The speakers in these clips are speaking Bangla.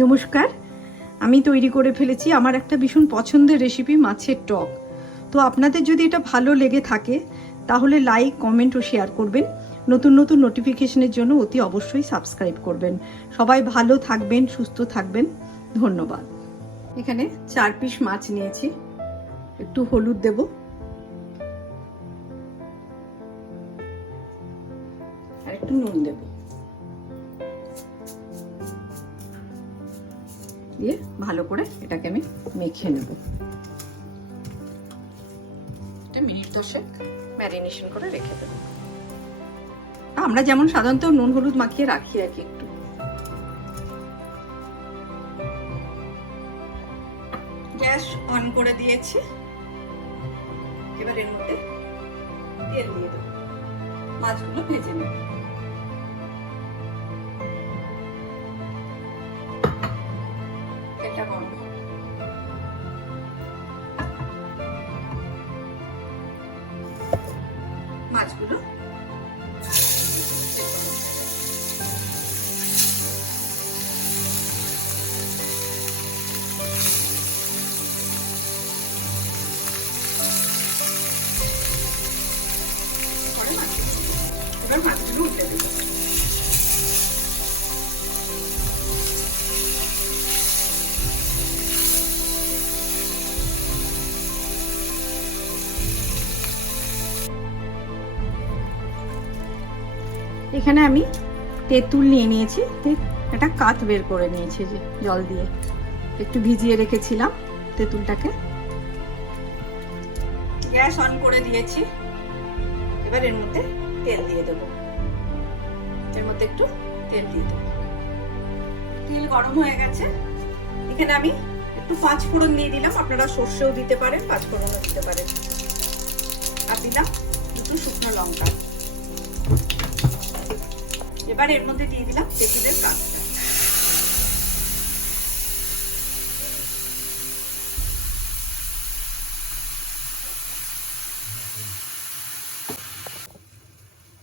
নমস্কার, আমি তৈরি করে ফেলেছি আমার একটা ভীষণ পছন্দের রেসিপি মাছের টক। তো আপনাদের যদি এটা ভালো লেগে থাকে তাহলে লাইক, কমেন্ট ও শেয়ার করবেন। নতুন নতুন নোটিফিকেশনের জন্য অতি অবশ্যই সাবস্ক্রাইব করবেন। সবাই ভালো থাকবেন, সুস্থ থাকবেন। ধন্যবাদ। এখানে 4 পিস মাছ নিয়েছি। একটু হলুদ দেব, আর একটু নুন দেব, দিয়ে ভালো করে এটাকে আমি মেখে নেব। এটা মিনিট 10 ম্যারিনেশন করে রেখে দেব। আমরা যেমন সাধারণত নুন হলুদ মাখিয়ে রাখি আর কি। একটু গ্যাস অন করে দিয়েছি। এবার এর মধ্যে তেল দিয়ে দেব, মাছগুলো ভেজে নেব। তেলটা গরম হবে, মাছগুলো এবার মাছগুলো উঠে দেবো। এখানে আমি তেঁতুল নিয়ে নিয়েছি, একটা কাত বের করে নিয়েছি যে জল দিয়ে একটু ভিজিয়ে রেখেছিলাম তেঁতুলটাকে। গ্যাস অন করে দিয়েছি। এবার এর মধ্যে তেল দিয়ে দেবো। এর মধ্যে একটু তেল দিয়ে দেবো। তেল গরম হয়ে গেছে। এখানে আমি একটু 5 ফোড়ন দিয়ে দিলাম। আপনারা সর্ষেও দিতে পারেন, 5 ফোড়নও দিতে পারেন। আর দিলাম 2 শুকনো লঙ্কা। এবার এর মধ্যে দিয়ে দিলাম তেঁতুলের কাঁচটা।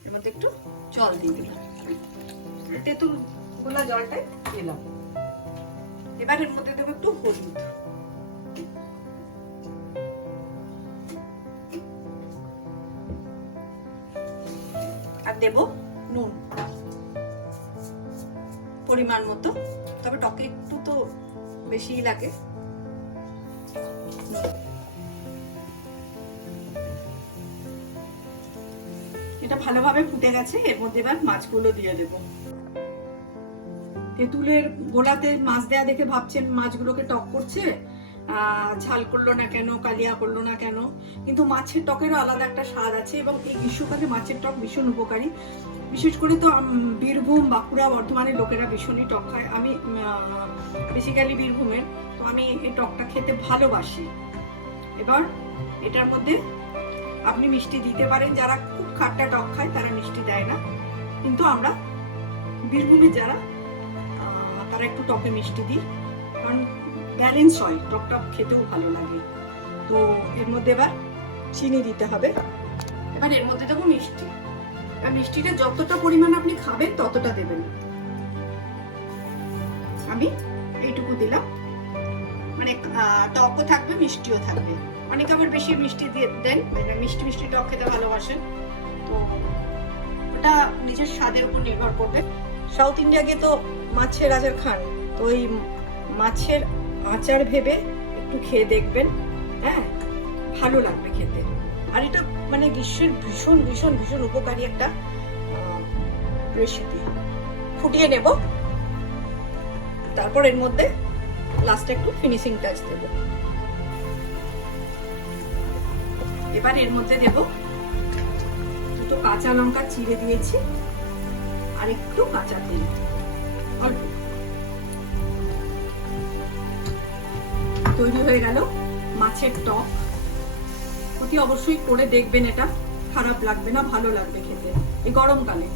এর মধ্যে একটু জল দিয়ে দিলাম, তেঁতুল গোলা জলটাই দিলাম। এবার এর মধ্যে দেবো একটু হলুদ, আর দেব নুন পরিমাণ মতো। তবে টকে একটু তো বেশিই লাগে। এটা ভালোভাবে ফুটে গেছে। এর মধ্যে এবার মাছগুলো দিয়ে দেব। তেঁতুলের গোলাতে মাছ দেয়া দেখে ভাবছেন মাছগুলোকে টক করছে, ঝাল করলো না কেন, কালিয়া করলো না কেন। কিন্তু মাছের টকেরও আলাদা একটা স্বাদ আছে এবং এই গ্রীষ্মকালে মাছের টক ভীষণ উপকারী। বিশেষ করে তো বীরভূম, বাঁকুড়া, বর্ধমানের লোকেরা ভীষণই টক খায়। আমি বেসিক্যালি বীরভূমের, তো আমি এই টকটা খেতে ভালোবাসি। এবার এটার মধ্যে আপনি মিষ্টি দিতে পারেন। যারা খুব খাট্টা টক খায় তারা মিষ্টি দেয় না, কিন্তু আমরা বীরভূমে যারা তারা একটু টকে মিষ্টি দিই, কারণ ব্যালেন্স হয়, টকটা খেতেও ভালো লাগে। তো এর মধ্যে এবার চিনি দিতে হবে। এবার এর মধ্যে দেবো মিষ্টি। মিষ্টিটা যতটা পরিমাণ আপনি খাবেন ততটা দেবেন। আমি এইটুকু দিলাম, মানে টকও থাকবে মিষ্টিও থাকবে। অনেকে আবার বেশি মিষ্টি দিয়ে দেন, মিষ্টি মিষ্টি টক খেতে ভালোবাসেন, তো ওটা নিজের স্বাদের উপর নির্ভর করবে। সাউথ ইন্ডিয়া গিয়ে তো মাছের আচার খান, তো ওই মাছের আচার ভেবে একটু খেয়ে দেখবেন। হ্যাঁ, ভালো লাগবে খেতে। আর এটা মানে গ্রীষ্মের ভীষণ ভীষণ ভীষণ উপকারী একটা রেসিপি। ফুটিয়ে নেব, তারপর এর মধ্যে লাস্টে একটু ফিনিশিং টাচ দেব। এবার এর মধ্যে দেব 2 কাঁচা লঙ্কা চিড়ে দিয়েছি, আর একটু কাঁচা তেল অল্প। তৈরি হয়ে গেল মাছের টক। অতি অবশ্যই করে দেখবেন, এটা খারাপ লাগবে না, ভালো লাগবে খেতে এই গরমকালে।